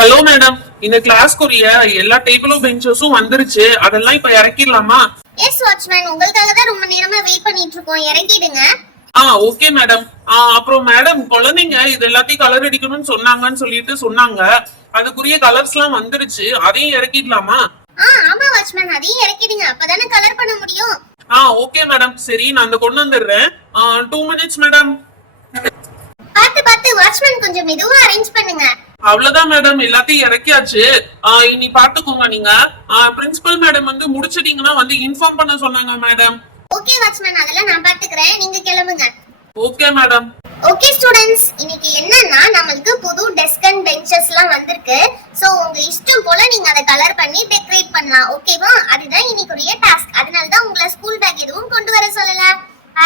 Hello madam, இந்த கிளாஸ்க்குரிய எல்லா டேபிளும் பெஞ்சஸும் வந்துருச்சு. அதெல்லாம் இப்ப இறக்கிடலாமா? எஸ் வாட்ச்மேன், உங்களுக்காக தான் ரொம்ப நேரமா வெயிட் பண்ணிட்டு இருக்கோம். இறக்கிடுங்க. Okay madam. அப்புறம் மேடம், குழந்தைங்க இது எல்லாத்தையும் கலர் அடிக்கணும்னு சொன்னாங்க. அதுக்குரிய கலர்ஸ் எல்லாம் வந்துருச்சு. அதையும் இறக்கிடலாமா? ஆமா வாட்ச்மேன், அதையும் இறக்கிடுங்க. அப்பதானே கலர் பண்ண முடியும். Okay madam. சரி, நான் அந்த கொண்டு வந்துடுறேன். 2 மினிட்ஸ் மேடம். பார்த்து வாட்ச்மேன், கொஞ்சம் மெதுவா அரேஞ்ச் பண்ணுங்க. அவ்வளவுதான் மேடம், எல்லாத்தையும் இறக்கியாச்சு. இனி பாத்துக்கோங்க. நீங்க பிரின்சிபல் மேடம் வந்து முடிச்சிட்டீங்கன்னா வந்து இன்ஃபார்ம் பண்ண சொன்னாங்க மேடம். ஓகே வாட்ச்மேன், அதெல்லாம் நான் பாத்துக்கிறேன். நீங்க கிளம்புங்க. Okay madam. ஓகே ஸ்டூடண்ட்ஸ், இன்னைக்கு என்னன்னா நமக்கு புது டெஸ்க் அண்ட் பெஞ்சஸ் எல்லாம் வந்திருக்கு. சோ உங்க இஷ்டம் போல நீங்க அதை கலர் பண்ணி டெக்கரேட் பண்ணலாம். ஓகேவா? அதுதான் இன்னைக்குரிய டாஸ்க். அதனால தான் உங்களை ஸ்கூல் பேக் எதுவும் கொண்டு வர சொல்லல.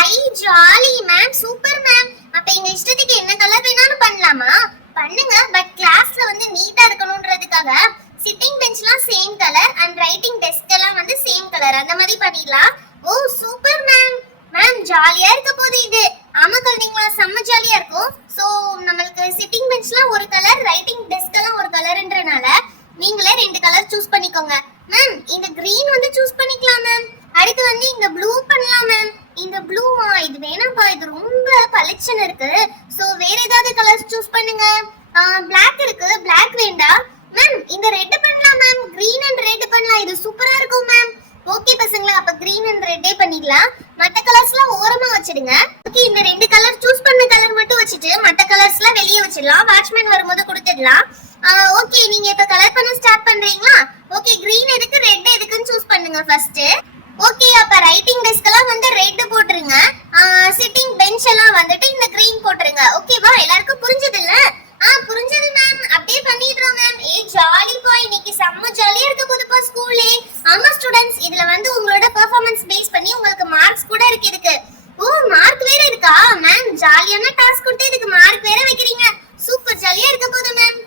ஐ ஜாலி மேம், சூப்பர் மேம். அப்ப எங்க இஷ்டத்துக்கு என்ன கலர் வேணாலும் பண்ணலாமா? பண்ணுங்க. பட் கிளாஸ்ல வந்து நீட்டா இருக்கணும்ன்றதுக்காக சிட்டிங் பெஞ்ச்லாம் same colour and writing desk எல்லாம் வந்து சேம் கலர், அந்த மாதிரி பண்ணிடலாம். ஓ சூப்பர் மேம். மேம் ஜாலியா இருக்க போகுது இது. ஆமா குழந்தைங்களா, செம்ம ஜாலியா இருக்கும். சோ நம்மளுக்கு சிட்டிங் பெஞ்ச்லாம் ஒரு கலர், ரைட்டிங் டெஸ்க் எல்லாம் ஒரு கலர்ன்றனால நீங்களே 2 கலர் சூஸ் பண்ணிக்கோங்க. மேம் இந்த கிரீன் வந்து சூஸ் பண்ணிக்கலாம் மேம். அடுத்து வந்து இந்த ப்ளூ பண்ணலாம் மேம். இந்த ப்ளூ இது வேணாம்பா, இது ரொம்ப பளிச்சுன்னு இருக்கு. சோ வேற ஏதாவது கலர்ஸ் சூஸ் பண்ணுங்க. Black இருக்கு, Black வேண்டாம் மேம். இந்த ரெட் பண்ணலாம் மேம். கிரீன் அண்ட் ரெட் பண்ணலாம், இது சூப்பரா இருக்கும் மேம். ஓகே பசங்களா, அப்ப கிரீன் அண்ட் ரெட்டே பண்ணிடலாம். மத்த கலர்ஸ்லாம் ஓரமா வச்சிடுங்க. ஓகே, இந்த 2 கலர் சூஸ் பண்ண கலர் மட்டும் வச்சிட்டு மத்த கலர்ஸ்லாம் வெளிய வச்சிடலாம். வாட்ச்மேன் வரும்போது கொடுத்துடலாம். ஓகே, நீங்க இப்ப கலர் பண்ண ஸ்டார்ட் பண்றீங்களா? ஓகே, கிரீன் எதுக்கு ரெட் எதுக்குன்னு சூஸ் பண்ணுங்க ஃபர்ஸ்ட். ஓகே, அப்ப ரைட்டிங் டெஸ்க் எல்லாம் வந்து ரெட் போட்டுருங்க. சிட்டிங் பெஞ்ச் எல்லாம் வந்துட்டு இந்த கிரீன் போட்டுருங்க. ஓகேவா? எல்லாருக்கும் புரிஞ்சது இல்ல? புரிஞ்சது மேம். அப்படியே பண்ணிடுறோம் மேம். ஜாலி பாய், இன்னைக்கு செம்ம ஜாலியா இருக்க போகுதுப்பா ஸ்கூல்லே. ஆமா ஸ்டூடண்ட்ஸ், இதுல வந்து உங்களோட பெர்ஃபார்மன்ஸ் பேஸ் பண்ணி உங்களுக்கு மார்க்ஸ் கூட இருக்கு இதுக்கு. ஓ மார்க் வேற இருக்கா மேம்? ஜாலியான டாஸ்க் கொடுத்து இதுக்கு மார்க் வேற வைக்கிறீங்க. சூப்பர் ஜாலியா இருக்க போகுது மேம்.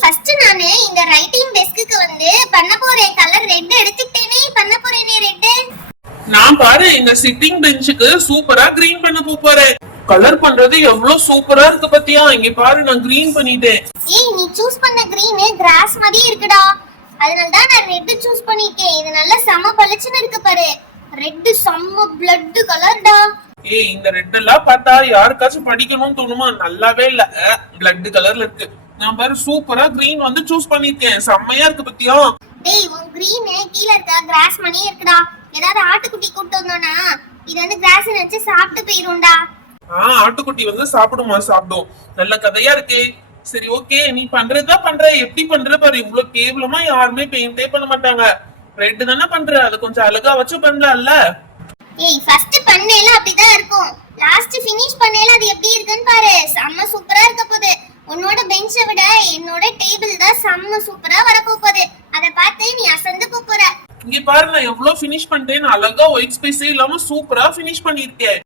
ஃபர்ஸ்ட் நானு இந்த ரைட்டிங் டெஸ்க்கு வந்து பண்ண போறேன். கலர் ரெட் எடுத்துட்டேனே, பண்ண போறேனே ரெட். நான் பாரு இந்த சிட்டிங் பெஞ்சுக்கு சூப்பரா கிரீன் பண்ண போறேன். கலர் பண்றது எவ்வளவு சூப்பரா இருக்கு பத்தியா? இங்க பாரு, நான் கிரீன் பண்ணிட்டேன். நீ சூஸ் பண்ண கிரீன் கிராஸ் மாதிரி இருக்குடா. அதனால தான் நான் ரெட் சூஸ் பண்ணிட்டேன். இது நல்ல செம பளிச்சுன்னு இருக்கு பாரு. ரெட் செம்ம blood கலர்டா. இந்த ரெட் எல்லாம் பார்த்தா யாருக்காச்சும் படிக்கணும்னு தோணுமா? நல்லாவே இல்ல, blood கலர்ல இருக்கு. நான் பாரு சூப்பரா கிரீன் வந்து சூஸ் பண்ணிட்டேன். செம்மையா இருக்கு பத்தியா? உன் கிரீன் கீழ இருக்க கிராஸ் மாதிரியே இருக்குடா. ஏதாவது ஆட்டுக்குட்டி கூட்டு வந்தோனா இது வந்து கிராஸ் நினைச்சு சாப்பிட்டு போயிரும்டா. ஆட்டுக்குட்டி வந்து சாப்பிடும். நல்ல கதையா இருக்கே. சரி ஓகே, நீ பண்றதா பண்ற. எப்படி பண்ற பாரு. இவ்வளவு கேவலமா யாருமே பெயிண்டே பண்ண மாட்டாங்க. ரெட் தானே பண்ற, அது கொஞ்சம் அழகா வச்சு பண்ணலாம்ல. ஃபர்ஸ்ட் பண்ணேல அப்படிதான் இருக்கும். லாஸ்ட் ஃபினிஷ் பண்ணேல அது எப்படி இருக்குன்னு பாரு. செம்ம சூப்பரா இருக்க போகுது. உன்னோட பெஞ்சை விட என்னோட டேபிள் தான் செம்ம சூப்பரா வர போகுது. அத பார்த்து நீ அசந்து போற. இங்க பாரு, நான் எவ்வளவு ஃபினிஷ் பண்ணிட்டேன். அழகா ஒயிட் ஸ்பேஸே இல்லாம சூப்பரா ஃபினிஷ் பண்ணிருக்கேன்.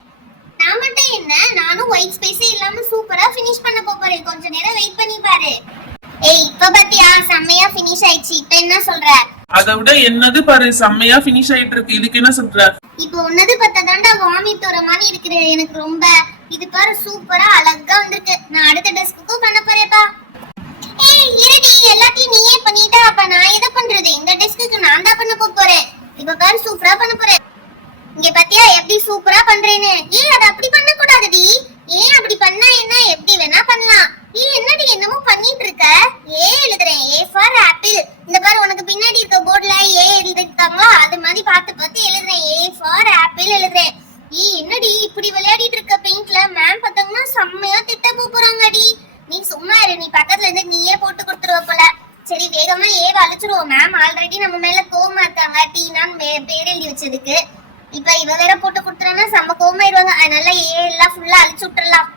நான் மட்டும் என்ன, நானும் ஒயிட் ஸ்பேஸே இல்லாம சூப்பரா ஃபினிஷ் பண்ண போறேன். கொஞ்ச நேரம் வெயிட் பண்ணி பாரு. இப்ப பாத்தியா செம்மையா ஃபினிஷ் ஆயிடுச்சு. இப்ப என்ன சொல்ற? அதை விட என்னது பாரு, செம்மையா ஃபினிஷ் ஆயிட்டு இருக்கு. இதுக்கு என்ன சொல்ற? இப்போ உன்னது பத்ததாண்டா வாமிட் வர மாதிரி இருக்கு எனக்கு ரொம்ப. இது பாரு சூப்பரா அழகா வந்திருக்கு. நான் அடுத்த டெஸ்க்குக்கும் பண்ண போறேப்பா. இருடி, எல்லாத்தையும் நீயே பண்ணிட்டா அப்ப நான் எதை பண்றது? இந்த டெஸ்க்குக்கு நான் தான் பண்ண போறேன். இப்ப பாரு சூப்பரா பண்ண போறேன். இங்க பாத்தியா எப்படி சூப்பரா பண்றேன்னு? அது அப்படி பண்ண கூடாதுடி. அப்படி பண்ணா என்ன? எப்படி வேணா பண்ணலாம். என்னடி என்னமோ பண்ணிட்டு இருக்க? எழுதுறேன். A for apple. இந்த பாரு, உனக்கு பின்னாடி இருக்க போர்டுல எழுதிருக்காங்களா அது மாதிரி பார்த்து எழுதுறேன். A for apple எழுதுறேன். என்னடி இப்படி விளையாடிட்டு இருக்க பெயிண்ட்ல? மேம் பார்த்தாங்கன்னா செம்மையா திட்ட போறாங்கடி. நீ சும்மா இரு. நீ பக்கத்துல இருந்து நீயே போட்டு கொடுத்துருவ போல. சரி வேகமா ஏவ அழிச்சிருவோம். மேம் ஆல்ரெடி நம்ம மேல கோவமா இருக்காங்க. டீனான் பேர் எழுதி வச்சதுக்கு. இப்ப இவ வேற போட்டு கொடுத்துறானா செம்ம கோவமாயிருவாங்க. அதனால எல்லாம் ஃபுல்லா அழிச்சு விட்டுறலாம்.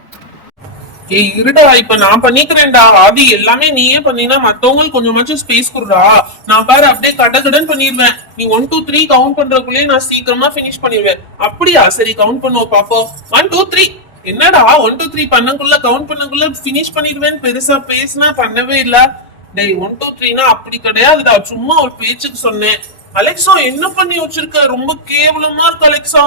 இருடா, இப்ப நான் பண்ணிக்கிறேன்டா. அது எல்லாமே நீயே பண்ணினா மத்தவங்களுக்கு கொஞ்சமாச்சும் ஸ்பேஸ் குடுறா. நான் பாரு அப்படியே கடகடன் பண்ணிடுவேன். நீ 1 2 3 கவுண்ட் பண்றதுக்குள்ளே நான் சீக்கிரமா பினிஷ் பண்ணிடுவேன். அப்படியா? சரி கவுண்ட் பண்ணுவோம் பாப்போம். 1 2 3. என்னடா 1 2 3 பண்ணக்குள்ள கவுண்ட் பண்ணக்குள்ள பினிஷ் பண்ணிடுவேன் பெருசா பேசினா பண்ணவே இல்ல. டேய் 1 2 3னா அப்படி கிடையாதுடா, சும்மா ஒரு பேச்சுக்கு சொன்னேன். அலெக்சா என்ன பண்ணி வச்சிருக்க? ரொம்ப கேவலமா இருக்கு அலெக்சா.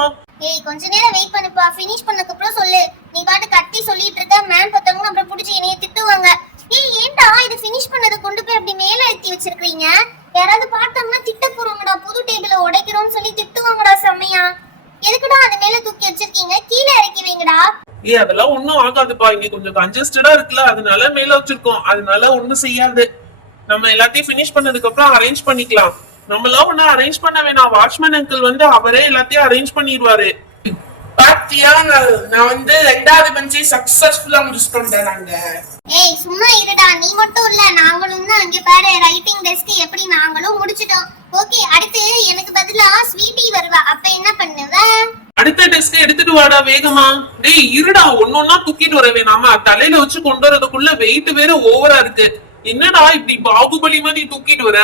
கொஞ்ச நேரம் வெயிட் பண்ணுப்பா. ஃபினிஷ் பண்ணதுக்கு அப்புறம் சொல்லு. நீ பாட்டு கத்தி சொல்லிட்டு இருக்க. மேம் பார்த்தவங்க அப்புறம் புடிச்சு என்னைய திட்டுவாங்க. ஏய் ஏன்டா இது ஃபினிஷ் பண்ணத கொண்டு போய் அப்படி மேல ஏத்தி வச்சிருக்கீங்க? யாராவது பார்த்தாங்கன்னா திட்ட போறாங்கடா, புது டேபிள உடைக்கிறோம்னு சொல்லி திட்டுவாங்கடா செம்மையா. எதுக்குடா அது மேல தூக்கி வச்சிருக்கீங்க? கீழே இறக்கி வைங்கடா. அதெல்லாம் ஒண்ணும் ஆகாதுப்பா, இங்க கொஞ்சம் கன்ஜஸ்டடா இருக்குல்ல, அதனால மேல வச்சிருக்கோம். அதனால ஒண்ணும் செய்யாது. நம்ம எல்லாத்தையும் ஃபினிஷ் பண்ணதுக்கு அப்புறம் அரேஞ்ச் பண்ணிக்கலாம். நம்மளாம் ஒன்னும் அரேஞ்ச் பண்ண வேணாம். வாட்ச்மேன் அங்கிள் வந்து அவரே எல்லாத்தையும் அரேஞ்ச் பண்ணிடுவாரு. பாத்தியா, நான் வந்து 2வது பெஞ்சை சக்சஸ்ஃபுல்லா முடிச்சிட்டோம்டா நாங்க. ஏய் சும்மா இருடா, நீ மட்டும் இல்ல நாங்களும் தான். அங்க பாரு ரைட்டிங் டெஸ்க் எப்படி நாங்களும் முடிச்சிட்டோம். ஓகே, அடுத்து எனக்கு பதிலா ஸ்வீட்டி வருவா. அப்ப என்ன பண்ணுவ? அடுத்த டெஸ்க் எடுத்துட்டு வாடா வேகமா. டேய் இருடா, ஒன்னொன்னா தூக்கிட்டு வர வேணாமா? தலையில வச்சு கொண்டு வரதுக்குள்ள வெயிட் வேற ஓவரா இருக்கு. என்னடா இப்படி பாகுபலி மாதிரி தூக்கிட்டு வர?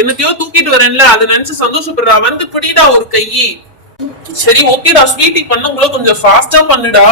என்னத்தையோ தூக்கிட்டு வரேன்ல, அதை நினைச்சு சந்தோஷப்படுறா. வந்து பிடிடா ஒரு கையி. சரி ஓகேடா, ஸ்வீட்டி பண்ணவங்கள கொஞ்சம் ஃபாஸ்டா பண்ணுடா.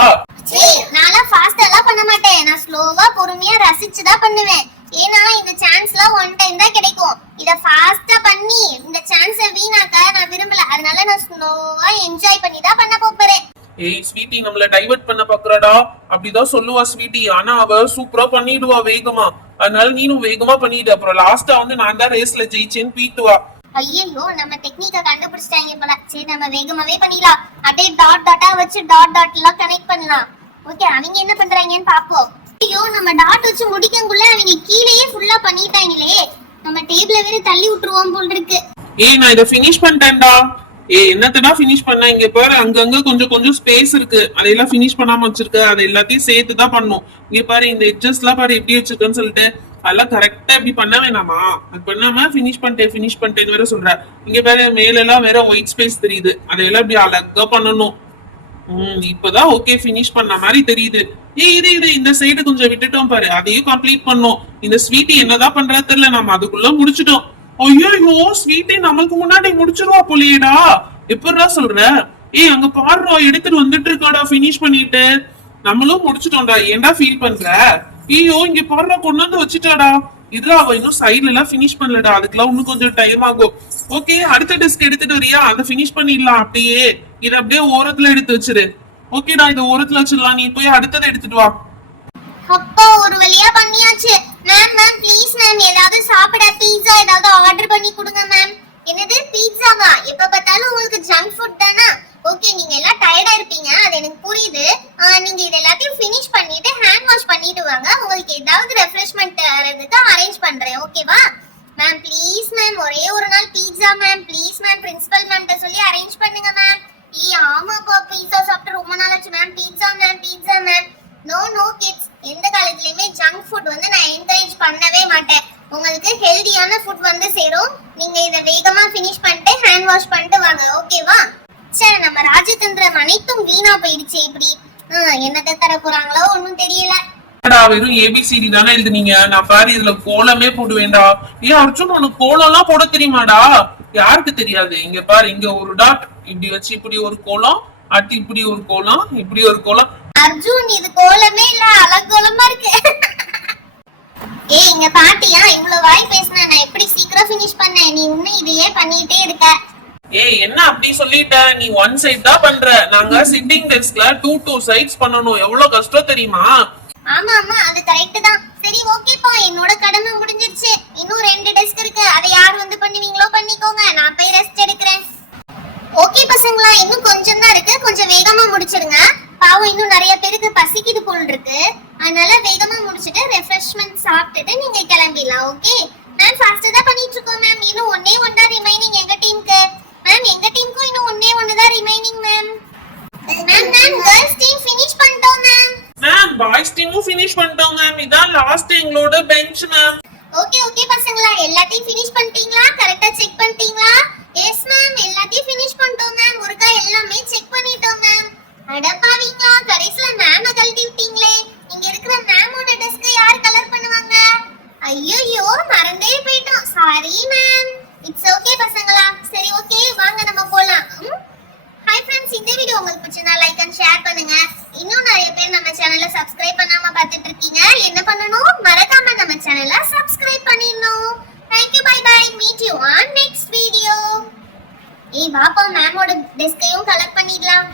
ஏய் நான்லாம் ஃபாஸ்டாலாம் பண்ண மாட்டேன். நான் ஸ்லோவா பொறுமையா ரசிச்சு தான் பண்ணுவேன். ஏன்னா இந்த சான்ஸ்லாம் ஒன் டைம் தான் கிடைக்கும். இத ஃபாஸ்டா பண்ணி இந்த சான்ஸை வீணாக்க நான் விரும்பல. அதனால நான் ஸ்லோவா என்ஜாய் பண்ணி தான் பண்ண போறேன். ஏய் ஸ்வீட்டி நம்மள டைவர்ட் பண்ண பாக்குறாடா. அப்படிதான் சொல்லுவா ஸ்வீட்டி. ஆனா அவ சூப்பரா பண்ணிடுவா வேகமா. அதனால நீனும் வேகமா பண்ணிடு. அப்புறம் லாஸ்டா வந்து நான் தான் ரேஸ்ல ஜெயிச்சேன்னு பீத்துவா. ஐயோ நம்ம டெக்னிக்க கண்டுபிடிச்சிட்டாங்க போல. சரி நம்ம வேகமாவே பண்ணிடலாம். அப்படியே டாட் டாட்டா வச்சு டாட் டாட் எல்லாம் கனெக்ட் பண்ணலாம். ஓகே, அவங்க என்ன பண்றாங்கன்னு பாப்போம். ஐயோ நம்ம டாட் வச்சு முடிக்கக்குள்ள அவங்க கீழேயே ஃபுல்லா பண்ணிட்டாங்களே. நம்ம டேபிள வேற தள்ளி விட்டுருவோம் போல் இருக்கு. ஏய் நான் இத ஃபினிஷ் பண்ணிட்டேன்டா. என்னத்தடா ஃபினிஷ் பண்ண? இங்க பாரு, அங்கங்க கொஞ்சம் கொஞ்சம் ஸ்பேஸ் இருக்கு. அதையெல்லாம் ஃபினிஷ் பண்ணாம வச்சிருக்க. அதை எல்லாத்தையும் சேர்த்து தான் பண்ணும். இங்க பாரு, இந்த எட்ஜஸ் எல்லாம் பாரு எப்படி வச்சிருக்கேன்னு சொல்லிட்டு. அதெல்லாம் கரெக்டா இப்படி பண்ண வேணாமா? அது பண்ணாம ஃபினிஷ் பண்ணிட்டேன்னு வேற சொல்ற. இங்க பாரு, மேல எல்லாம் வேற ஒயிட் ஸ்பேஸ் தெரியுது. அதையெல்லாம் இப்படி அழகா பண்ணணும். இப்பதான் ஓகே ஃபினிஷ் பண்ண மாதிரி தெரியுது. இது இந்த சைடு கொஞ்சம் விட்டுட்டோம் பாரு, அதையும் கம்ப்ளீட் பண்ணோம். இந்த ஸ்வீட்டி என்னதான் பண்றா தெரியல. நம்ம அதுக்குள்ள முடிச்சிட்டோம். ஐயோ ஸ்வீட்டி நமக்கு முன்னாடி முடிச்சிருவா போலியேடா. எப்படா சொல்ற? அங்க பாடுறா, எடுத்துட்டு வந்துட்டு இருக்காடா ஃபினிஷ் பண்ணிட்டு. நம்மளும் முடிச்சிட்டோம்டா. ஏன்டா ஃபீல் பண்ற? இங்க பாடுறா, கொண்டு வந்து வச்சுட்டாடா. இதுல அவ இன்னும் சைடுல எல்லாம் ஃபினிஷ் பண்ணலடா. அதுக்கெல்லாம் இன்னும் கொஞ்சம் டைம் ஆகும். ஓகே, அடுத்த டெஸ்க் எடுத்துட்டு வரியா? அதை ஃபினிஷ் பண்ணிடலாம். அப்படியே இத அப்படியே ஓரத்துல எடுத்து வச்சிரு. ஓகேடா, இத ஓரத்துல வச்சிடலாம். நீ போய் அடுத்ததை எடுத்துட்டு வா. அப்பா ஒரு வழியா பண்ணியாச்சு. மேம் ப்ளீஸ் மேம், ஏதாவது சாப்பிட பீட்சா ஏதாவது ஆர்டர் பண்ணி கொடுங்க மேம். என்னது பீட்சாவா? எப்ப பார்த்தாலும் உங்களுக்கு ஜங்க் ஃபுட் தானா? ஓகே, நீங்க எல்லாம் டயர்டா இருப்பீங்க, அது எனக்கு புரியுது. நீங்க இது எல்லாத்தையும் ஃபினிஷ் பண்ணிட்டு ஹேண்ட் வாஷ் பண்ணிட்டு வாங்க. உங்களுக்கு ஏதாவது ரெஃப்ரெஷ்மென்ட் தரதுக்கு அரேஞ்ச் பண்றேன். ஓகேவா மேம்? ப்ளீஸ் மேம், ஒரே ஒரு நாள் pizza ma'am. Please ma'am, principal மேம்கிட்ட சொல்லி அரேஞ்ச் பண்ணுங்க மேம். ஆமாப்பா, பீட்சா சாப்பிட்டு ரொம்ப நாள் ஆச்சு ma'am. Pizza ma'am. No kids, எந்த காலத்துலயுமே ஜங்க் ஃபுட் வந்து நான் என்கரேஜ் பண்ணவே மாட்டேன். உங்களுக்கு ஹெல்தியான ஃபுட் வந்து சேரும். நீங்க இத வேகமா ஃபினிஷ் பண்ணிட்டு ஹேண்ட் வாஷ் பண்ணிட்டு வாங்க. ஓகேவா? சரி, நம்ம ராஜதந்திரம் அனைத்தும் வீணா போயிடுச்சு. இப்படி என்னத்த தர போறாங்களோ ஒன்னும் தெரியல. வெறும் ஏபிசிடி தானே எழுதுனீங்க. நான் பாரு இதுல கோலமே போடுவேன்டா. அர்ஜுன் உனக்கு கோலம் எல்லாம் போட தெரியுமாடா? யாருக்கு தெரியாது? இங்க பாரு, இங்க ஒரு டாட் இப்படி வச்சு இப்படி ஒரு கோலம், அடுத்து இப்படி ஒரு கோலம், இப்படி ஒரு கோலம். அர்ஜுன் இது கோலமே இல்ல, அலங்கோலமா இருக்கு. இங்க பாட்டியா, இவ்வளவு வாய் பேசினா நான் எப்படி சீக்கிரம் ஃபினிஷ் பண்ணேன்? நீ இன்னும் இதையே பண்ணிட்டே இருக்க. என்ன அப்படி சொல்லிட்ட? நீ ஒன் சைட் தான் பண்ற. நாங்க சிட்டிங் டெஸ்க்ல 2 சைட்ஸ் பண்ணனும். எவ்வளவு கஷ்டம் தெரியுமா? ஆமா அது கரெக்ட் தான். சரி ஓகேப்பா, என்னோட கடமை முடிஞ்சிருச்சு. இன்னும் 2 டெஸ்க் இருக்கு. அதை யார் வந்து பண்ணுவீங்களோ பண்ணிக்கோங்க. நான் போய் ரெஸ்ட் எடுக்கிறேன். ஓகே பசங்களா, இன்னும் கொஞ்சம் தான் இருக்கு. கொஞ்சம் வேகமா முடிச்சிடுங்க. பாவம் இன்னும் நிறைய பேருக்கு பசிக்குது போல் இருக்கு. அதனால வேகமா முடிச்சிட்டு ரெஃப்ரெஷ்மென்ட் சாப்பிட்டுட்டு நீங்க கிளம்பிடலாம். ஓகே மேம், ஃபாஸ்டா தான் பண்ணிட்டு இருக்கோம் மேம். இன்னும் ஒண்ணே ஒண்ணா ரிமைனிங் எங்க டீமுக்கு. மேம் எங்க டீமுக்கும் இன்னும் ஒண்ணே ஒண்ணு தான் remaining ma'am. Ma'am girls team finish பண்ணிட்டோம் மேம். மேம் பாய்ஸ் டீமும் ஃபினிஷ் பண்ணிட்டோம் மேம். இதான் லாஸ்ட் எங்களோட பெஞ்ச் மேம். ஓகே பசங்களா, எல்லாத்தையும் ஃபினிஷ் பண்ணிட்டீங்களா? கரெக்ட்டா செக் பண்ணிட்டீங்களா? எஸ் மேம், எல்லாத்தையும் ஃபினிஷ் பண்ணிட்டோம் மேம். ஒருக்கா எல்லாமே செக் பண்ணிட்டோம் மேம். அடப்பாவீங்களா, கடைசில மேம் கழட்டி விட்டீங்களே. இங்க இருக்கிற மேமோட டெஸ்க் யார் கலர் பண்ணுவாங்க? ஐயோ மறந்தே போயிட்டோம். Sorry ma'am. இட்ஸ் ஓகே பசங்களா. சரி ஓகே, வாங்க நம்ம போலாம். ஹாய் फ्रेंड्स, இந்த வீடியோ உங்களுக்கு பிடிச்சிருந்தா லைக் அண்ட் ஷேர் பண்ணுங்க. இன்னும் நிறைய பேர் நம்ம சேனலை சப்ஸ்கிரைப் பண்ணாம பார்த்துட்டு இருக்கீங்க. என்ன பண்ணணும்? மறக்காம நம்ம சேனலை சப்ஸ்கிரைப் பண்ணிடணும். Thank you, bye bye. Meet you on next video. வாப்பா, மேமோட டெஸ்கையும் கலெக்ட் பண்ணிடலாம்.